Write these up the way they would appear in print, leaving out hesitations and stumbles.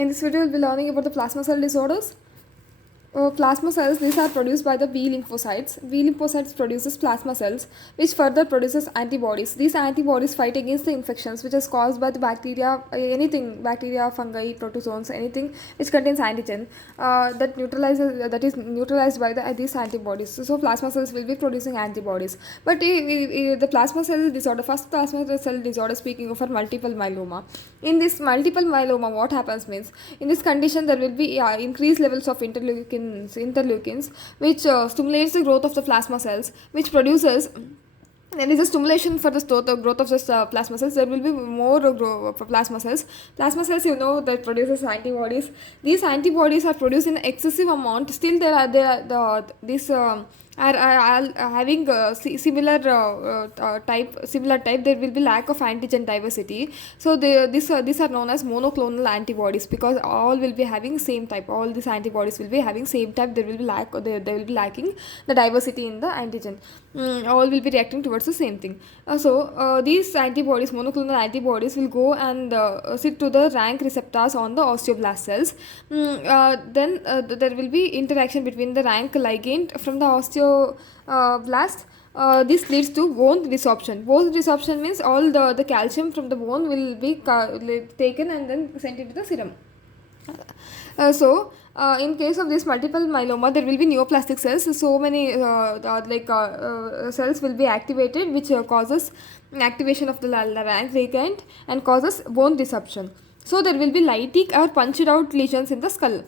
In this video, we'll be learning about the plasma cell disorders. Plasma cells, these are produced by the B lymphocytes. B lymphocytes produces plasma cells, which further produces antibodies. These antibodies fight against the infections which is caused by the bacteria, anything, bacteria, fungi, protozoans, anything which contains antigen that is neutralized by these antibodies. So plasma cells will be producing antibodies. But the plasma cell disorder, first plasma cell disorder, speaking of multiple myeloma. In this multiple myeloma, what happens means, in this condition there will be increased levels of interleukins, which stimulates the growth of the plasma cells, which produces, there is a stimulation for the growth of the plasma cells. There will be more plasma cells. Plasma cells, that produces antibodies. These antibodies are produced in excessive amount. Still, are having similar type. There will be lack of antigen diversity. So these are known as monoclonal antibodies, because all will be having same type. All these antibodies will be having same type. There will be they will be lacking the diversity in the antigen. All will be reacting towards the same thing. These antibodies, monoclonal antibodies, will go and sit to the rank receptors on the osteoblast cells. Then there will be interaction between the rank ligand from the osteoblast. This leads to bone resorption. Bone resorption means all the calcium from the bone will be taken and then sent into the serum. In case of this multiple myeloma, there will be neoplastic cells. So many cells will be activated, which causes activation of the rank ligand and causes bone resorption. So there will be lytic or punched out lesions in the skull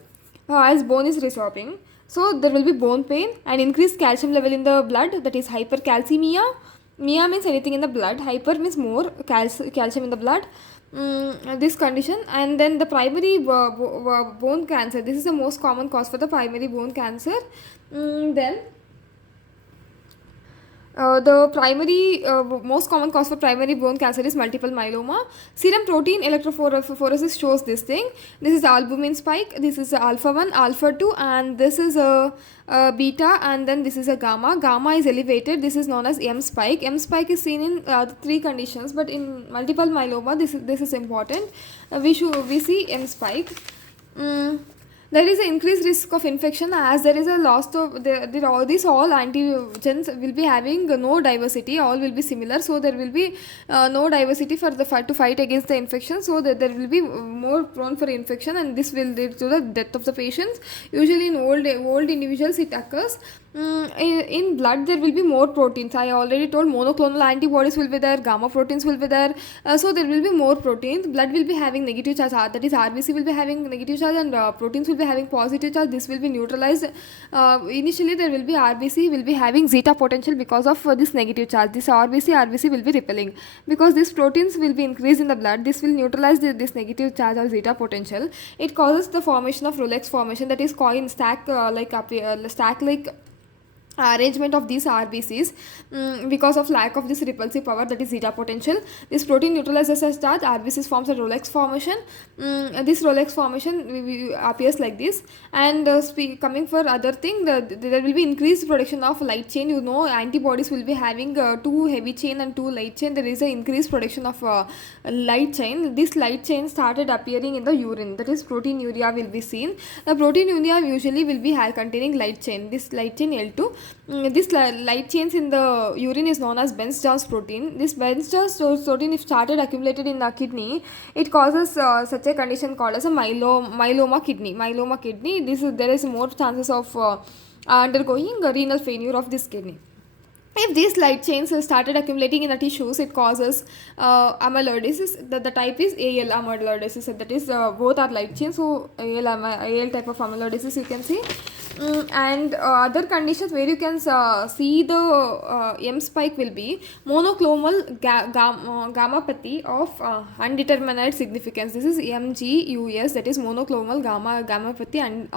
as bone is resorbing. So there will be bone pain and increased calcium level in the blood, that is hypercalcemia. Mia means anything in the blood, hyper means more calcium in the blood. This condition, and then the primary bone cancer, this is the most common cause for the primary bone cancer. Then the primary most common cause for primary bone cancer is multiple myeloma. Serum protein electrophoresis shows this thing. This is albumin spike, this is alpha 1, alpha 2, and this is a beta, and then this is a gamma. Gamma is elevated. This is known as M spike. M spike is seen in 3 conditions, but in multiple myeloma this is important. We see M spike. There is an increased risk of infection, as there is a loss of these all antigens will be having no diversity. All will be similar, so there will be no diversity for the to fight against the infection. So that there will be more prone for infection, and this will lead to the death of the patients. Usually in old individuals it occurs. In blood there will be more proteins. I already told monoclonal antibodies will be there, gamma proteins will be there. So there will be more proteins. Blood will be having negative charge, that is RBC will be having negative charge, and proteins will be having positive charge. This will be neutralized. Initially there will be RBC will be having zeta potential because of this negative charge. This RBC will be repelling, because these proteins will be increased in the blood. This will neutralize this negative charge or zeta potential. It causes the formation of Rolex formation, that is coin stack like arrangement of these RBCs because of lack of this repulsive power, that is zeta potential. This protein neutralizes as charge. RBCs forms a Rolex formation. This Rolex formation appears like this. And coming for other thing, there will be increased production of light chain. Antibodies will be having 2 heavy chain and 2 light chain. There is a increased production of light chain. This light chain started appearing in the urine, that is proteinuria will be seen. The proteinuria usually will be containing light chain. This light chain L2. This light chains in the urine is known as Bence-Jones protein. This Bence-Jones protein, if started accumulated in the kidney, it causes such a condition called as a myeloma kidney. There is more chances of undergoing renal failure of this kidney. If these light chains started accumulating in the tissues, it causes amyloidosis. The type is AL amyloidosis. That is both are light chains. So AL type of amyloidosis you can see. And other conditions where you can see the M spike will be monoclonal gammopathy of undetermined significance. This is MGUS, that is monoclonal gammopathy and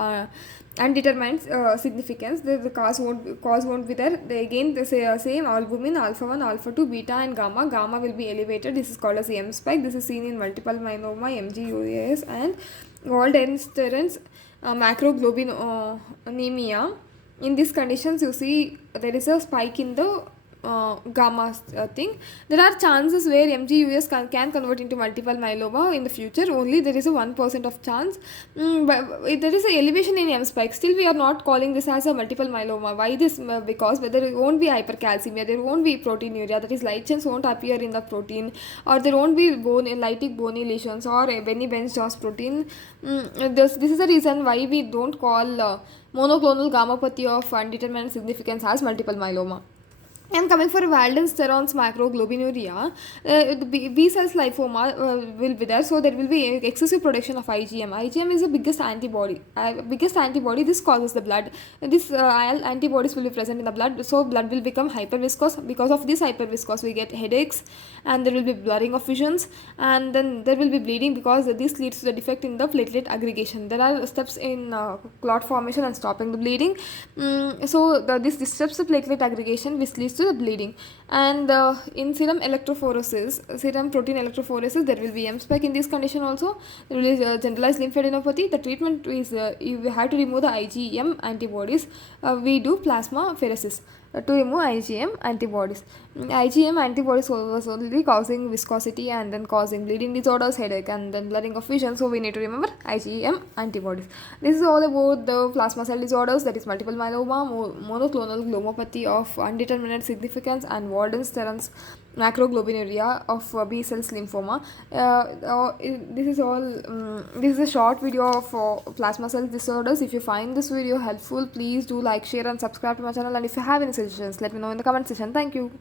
undetermined significance. The cause won't be there. Again the same albumin, alpha 1, alpha 2, beta and gamma will be elevated. This is called as the M spike. This is seen in multiple myeloma, MGUS, and Waldenström's macroglobulinemia. In these conditions you see there is a spike in the gamma thing. There are chances where MGUS can convert into multiple myeloma in the future. Only there is a 1% of chance. But if there is an elevation in M spike. Still, we are not calling this as a multiple myeloma. Why this? Because there won't be hypercalcemia, there won't be proteinuria, that is light chains won't appear in the protein, or there won't be lytic bony lesions or a Benny Bench protein. This is the reason why we don't call monoclonal gammopathy of undetermined significance as multiple myeloma. And coming for Waldenström's macroglobinuria, the B cells lymphoma will be there, so there will be excessive production of IgM. IgM is the biggest antibody. This causes the blood. This antibodies will be present in the blood, so blood will become hyperviscous. Because of this hyperviscous, we get headaches, and there will be blurring of visions, and then there will be bleeding because this leads to the defect in the platelet aggregation. There are steps in clot formation and stopping the bleeding. This disturbs the platelet aggregation, which leads to the bleeding. And in serum protein electrophoresis, there will be M spike in this condition also. There will be generalized lymphadenopathy. The treatment is you have to remove the IgM antibodies. We do plasma pheresis to remove IgM antibodies. IgM antibodies was only causing viscosity and then causing bleeding disorders, headache, and then blurring of vision. So we need to remember IgM antibodies. This is all about the plasma cell disorders, that is multiple myeloma, monoclonal glomopathy of undeterminate significance, and Waldenström's macroglobinuria of B cells lymphoma. This is all. This is a short video of plasma cell disorders. If you find this video helpful, please do like, share, and subscribe to my channel. And if you have any suggestions, let me know in the comment section. Thank you.